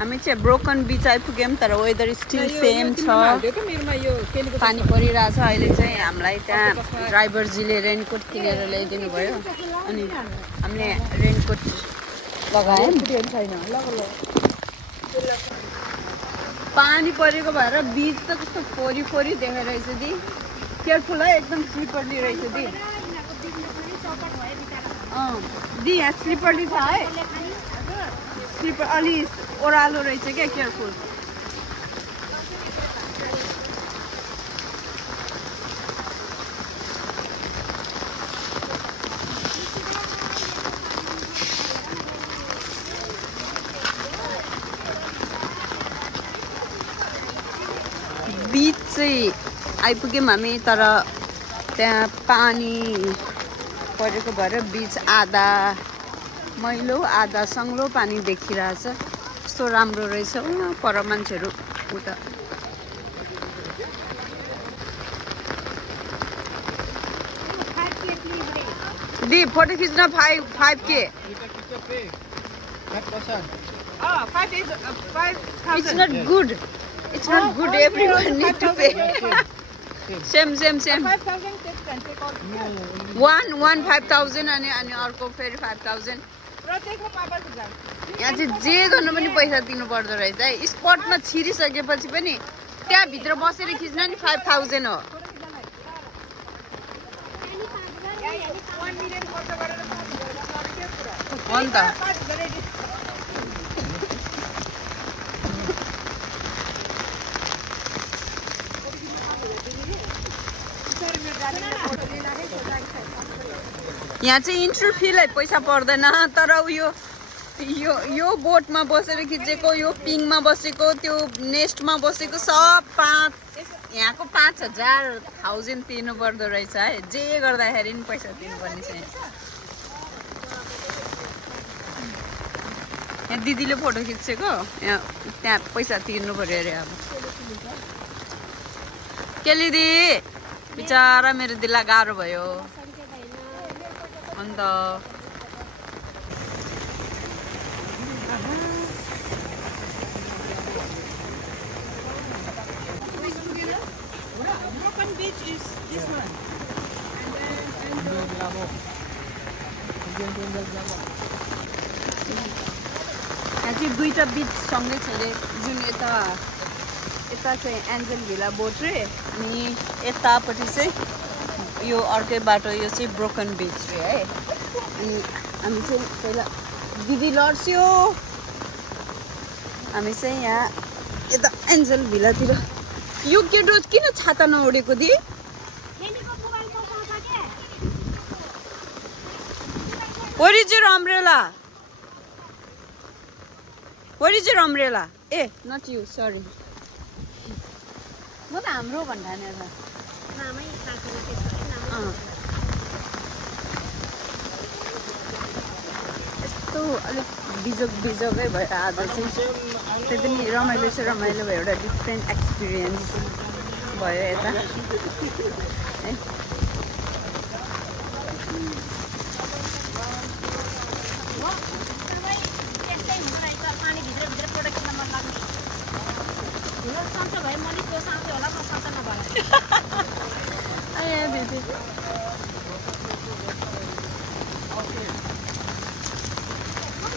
हामी चाहिँ ब्रोकन बिच आइपुग्यौँ तर वेदर स्टिल सेम छ पानी परिरहेछ अहिले चाहिँ हामीलाई त्यहाँ ड्राइभरजीले रेनकोट किनेर ल्याइदिनु भयो अनि हामीले रेनकोट लगायौँ पानी परेको भएर बिच त कस्तो फोरी फोरी देखेर रहेछ दि केयरफुल है एकदम स्लिपरली रहेछ दि दि यहाँ स्लिपरली छ है स्लिपर अलि ओह्रालो रहेछ क्या केयरफुल बिच चाहिँ आइपुग्यौँ हामी तर त्यहाँ पानी परेको भएर बिच आधा मैलो आधा सङ्लो पानी देखिरहेछ कस्तो राम्रो रहेछ पर मान्छेहरू उता दि फोटो खिच्न 5K It's not good. It's not good. Everyone need to pay. Same. 1 5,000 अनि अर्को फेरि 5,000. यहाँ चाहिँ जे गर्नु पनि पैसा दिनु पर्दो रहेछ है स्पटमा छिरिसकेपछि पनि त्यहाँभित्र बसेर खिच्न नि 5,000 हो नि त यहाँ चाहिँ इन्ट्री फीलाई पैसा पर्दैन तर यो बोटमा बसेर खिचेको यो पिङमा बसेको त्यो नेस्टमा बसेको सब यहाँको 5,000 तिर्नु पर्दो रहेछ है जे गर्दाखेरि पनि पैसा तिर्नुपर्ने छ यहाँ दिदीले फोटो खिचेको यहाँ त्यहाँ पैसा तिर्नु पर्यो अरे अब केली दी बिचारा मेरो दिललाई गाह्रो भयो अन्त यहाँ चाहिँ दुईटा बिच सँगै छ अरे जुन यता चाहिँ एन्जल भिला बोट रे अनि यतापट्टि चाहिँ यो अर्कै बाटो यो चाहिँ ब्रोकन बिच रे है अनि हामी चाहिँ पहिला दिदी लड्स्यो हामी चाहिँ यहाँ यता एन्जल भिलातिर यो केटो किन छाता नउडेको the What is your umbrella? What is your umbrella? Eh, not you, sorry. म त हाम्रो भन्दा नि त नामै थाहा छैन त्यसको यस्तो अलिक बिजोगै भयो आज चाहिँ त्यही पनि रमाइलो भयो एउटा डिफ्रेन्ट एक्सपिरियन्स भयो यता है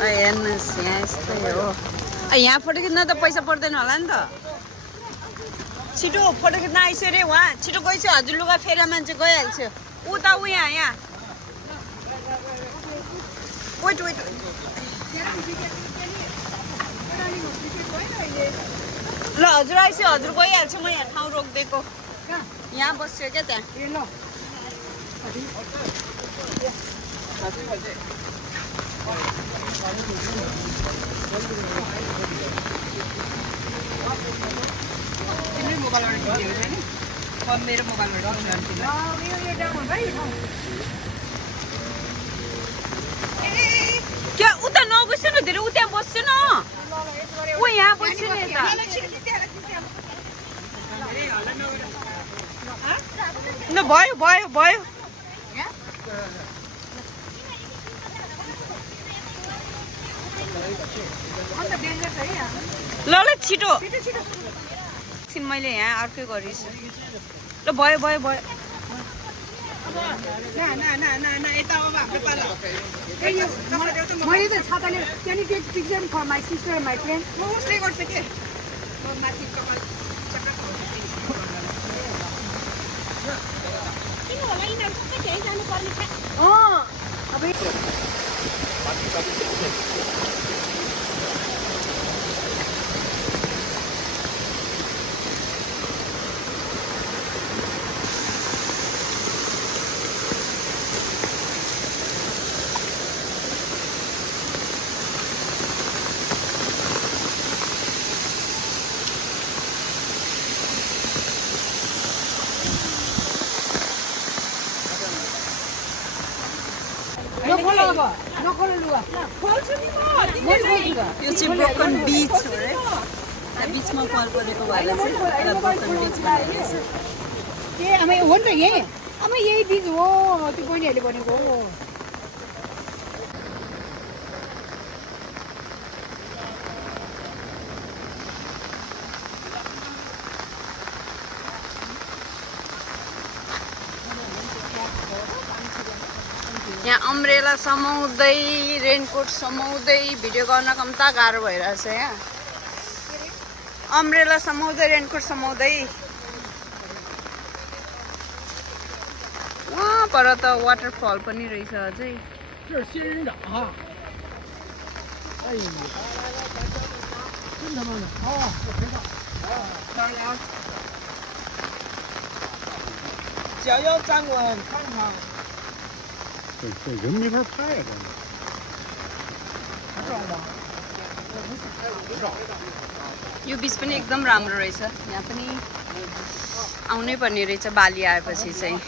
हेर्नुहोस् यहाँ यस्तै हो यहाँ फोटो खिच्न त पैसा पर्दैन होला नि त छिटो फोटो खिच्न आइसक्यो अरे उहाँ छिटो गइसक्यो हजुर लुगा फेरा मान्छे गइहाल्छ उता ऊ यहाँ वेट ल हजुर आइसक्यो हजुर गइहाल्छु म यहाँ ठाउँ रोकिदिएको यहाँ बस्यो क्या त्यहाँ तिम्रो मोबाइलबाट खिचेको छैन मेरो मोबाइलबाट क्या उता नगइस् न धेरै उता बस्छु न ऊ यहाँ बस्छु नि न भयो ल ल छिटो एकछिन मैले यहाँ अर्कै गरिछु ल भयो भयो भयो मैले त छाताले can you take picture for my sister and my friend? उसले गर्छ के अब नखोल्नु लुगा यो चाहिँ ब्रोकन बीच हो रे त्यहाँ बीचमा कल परेको भएर चाहिँ यसलाई ब्रोकन बीच भनेको छ ए आमा हो नि त यही आमा यही बीच हो त्यो बहिनीहरूले भनेको हो यहाँ अम्ब्रेला समाउँदै रेनकोट समाउँदै भिडियो गर्न कम्ता गाह्रो भइरहेछ यहाँ अम्ब्रेला समाउँदै रेनकोट समाउँदै वहाँ पर त वाटरफल पनि रहेछ अझै人没法拍呀，यो बीच पनि एकदम राम्रो रहेछ यहाँ पनि आउनै पर्ने रहेछ बाली आएपछि चाहिँ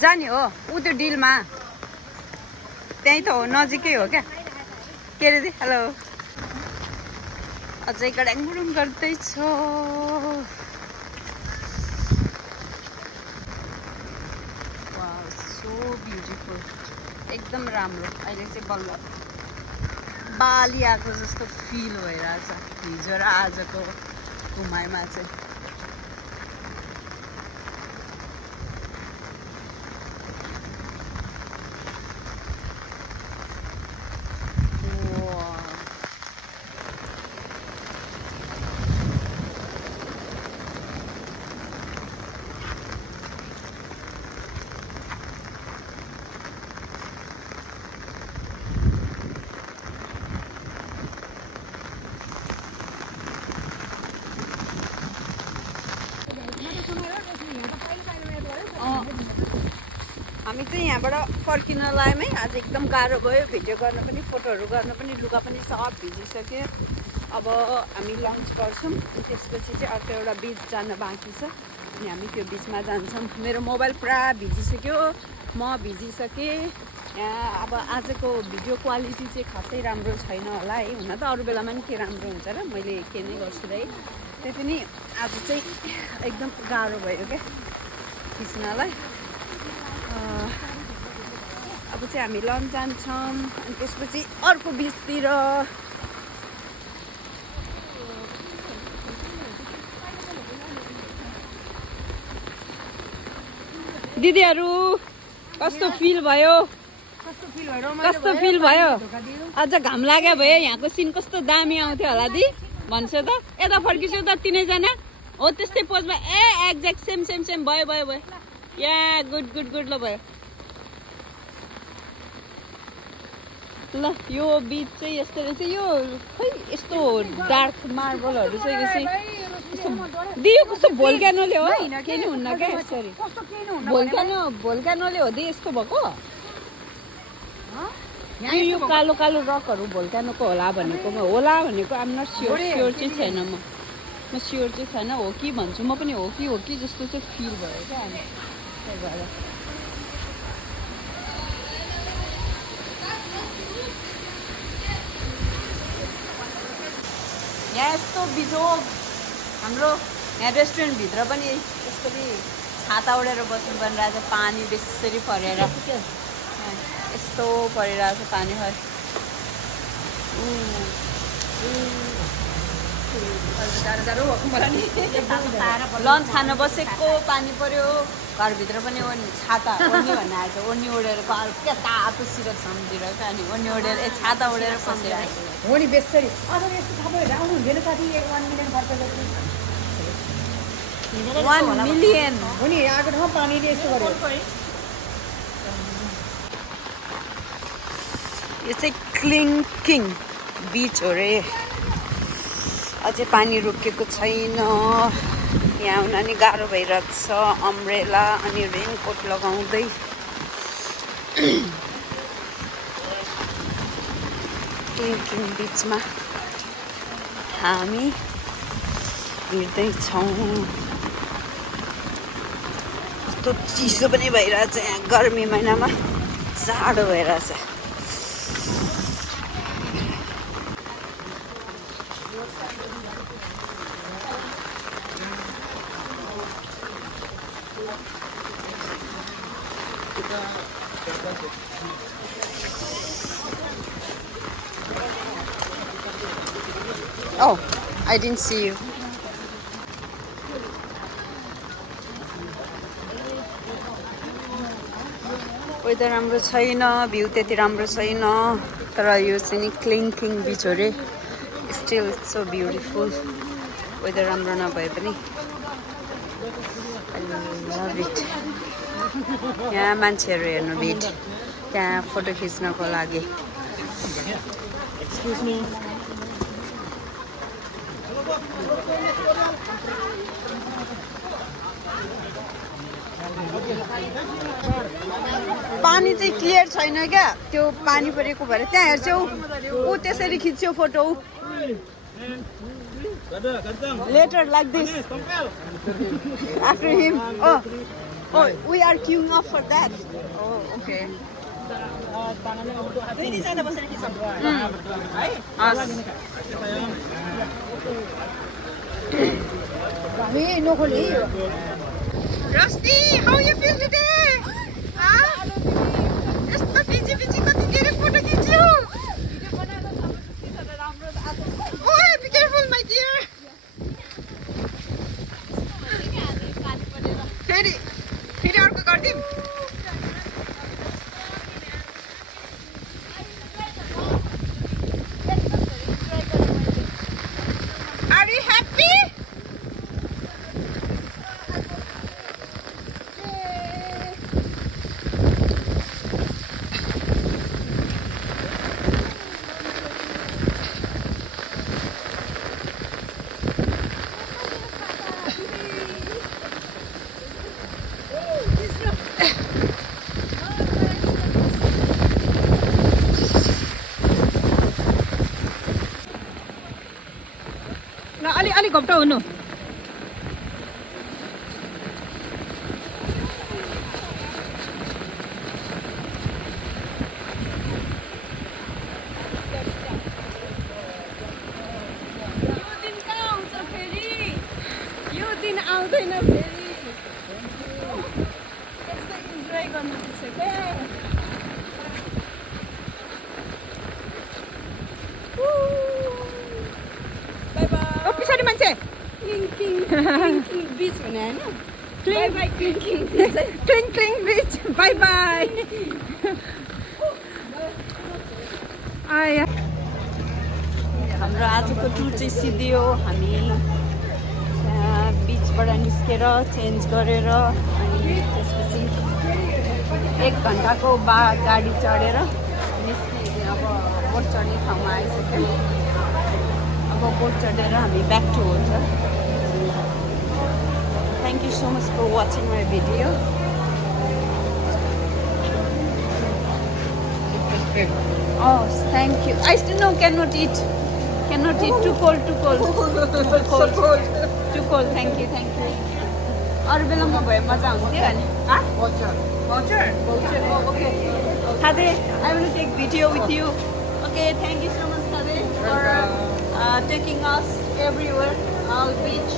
जाने हो ऊ त्यो डिलमा त्यही त हो नजिकै हो क्या के अरे हेलो अझै गडाङगुडुङ गर्दैछ सो ब्युटिफुल एकदम राम्रो अहिले चाहिँ बल्ल बाली आएको जस्तो फिल भइरहेछ हिजो र आजको घुमाइमा चाहिँ हामी चाहिँ यहाँबाट फर्किन लाग्यौँ है आज एकदम गाह्रो भयो भिडियो गर्न पनि फोटोहरू गर्न पनि लुगा पनि सब भिजिसक्यो अब हामी लन्च गर्छौँ अनि त्यसपछि चाहिँ अर्को एउटा बिच जान बाँकी छ अनि हामी त्यो बिचमा जान्छौँ मेरो मोबाइल पुरा भिजिसक्यो म भिजिसकेँ यहाँ अब आजको भिडियो क्वालिटी चाहिँ खासै राम्रो छैन होला है हुन त अरू बेलामा पनि के राम्रो हुन्छ र मैले के नै गर्छु है त्यही पनि आज चाहिँ एकदम गाह्रो भयो क्या खिच्नलाई अब चाहिँ हामी लन्च जान्छौँ अनि त्यसपछि अर्को बिचतिर दिदीहरू कस्तो फिल भयो कस्तो फिल भयो अझ घाम लाग्यो भयो यहाँको सिन कस्तो दामी आउँथ्यो होला दि भन्छु त यता फर्किसु त तिनैजना हो त्यस्तै पोजमा ए एक्ज्याक्ट सेम सेम सेम भयो भयो भयो या गुड गुड गुड ल भयो ल यो बिच चाहिँ यस्तो रहेछ यो खै यस्तो डार्क मार्बलहरू चाहिँ यसै यस्तो दियो कस्तो भोल्क्यानोले हो केही नै हुन्न क्या यसरी भोल्क्यानोले हो दि यस्तो भएको यो कालो कालो रकहरू भोल्क्यानोको होला भनेको आम नट स्योर स्योर चाहिँ छैन म स्योर चाहिँ छैन हो कि भन्छु म पनि हो कि जस्तो चाहिँ फिल भयो क्या अनि त्यही भएर यहाँ यस्तो बिजोग हाम्रो यहाँ रेस्टुरेन्टभित्र पनि यस्तो पनि छाता उडेर बस्नु परिरहेछ पानी बेसरी परेर यस्तो परिरहेछ पानी खै लन्च खान बसेको पानी पर्यो घरभित्र पनि छाता ओढ्ने भन्ने आएछ ओढ्नी उडेर घर क्या तातो सिरक सम्झिएर अनि ओढ्नी उडेर छाता उडेर बसिरहेको हो नि बेसरी अझ यस्तो थाहा भएर आउनु हुँदैन साथी 1 मिलियन खर्च गर्छु 1 मिलियन हो नि आएको ठाउँ पानीले यस्तो गर्यो यो चाहिँ क्लिङ्किङ बिच हो रे अझै पानी रोकेको छैन यहाँ आउन नि गाह्रो भइरहेको छ अम्ब्रेला अनि रेनकोट लगाउँदै क्लिङ्किङ बिचमा हामी हिँड्दैछौँ कस्तो चिसो पनि भइरहेछ यहाँ गर्मी महिनामा जाडो भइरहेछ Oh, I didn't see you. Weather राम्रो छैन भ्यू त्यति राम्रो छैन तर यो चाहिँ नि क्लिङ्किङ बिच हो रे still it's so beautiful weather राम्रो नभए पनि आई लभ इट यहाँ मान्छेहरू हेर्नु भिड त्यहाँ फोटो खिच्नको लागि Excuse me. पानी चाहिँ क्लियर छैन क्या त्यो पानी परेको भएर त्यहाँ हेर्छौ ऊ त्यसरी खिच्यो photo later like this after him oh we are queuing up for that oh okay हामी नखोली Rusty, how you feel today? Huh? यस्तो बिजी बिजी कति धेरै फोटो खिच्यो ओए be careful my dear फेरि अर्को गर्दिम Are you happy? अलि घप्टा हुनु यो दिन आउँदैन फेरि यस्तो इन्जोय गर्नुपर्छ क्या पछाडि मान्छे बिच भने होइन क्लिङ बिच बाई बाई हाम्रो आजको टुर चाहिँ सिद्धियो हामी त्यहाँ बिचबाट निस्केर चेन्ज गरेर अनि त्यसपछि 1 घन्टाको गाडी चढेर निस्कियो अब बोट चढ्ने ठाउँमा आइसक्यो अब बोट चढेर हामी back to hotel thank you so much for watching my video Oh, thank you. I still no cannot eat. Cannot eat. Too cold. Too cold. Too cold. Thank you. अरू बेलामा भए मजा आउँथ्यो अनि Voucher. Oh, okay. Hade, I will take video with you. Okay, thank you so much, Hade, for taking us everywhere. All beach.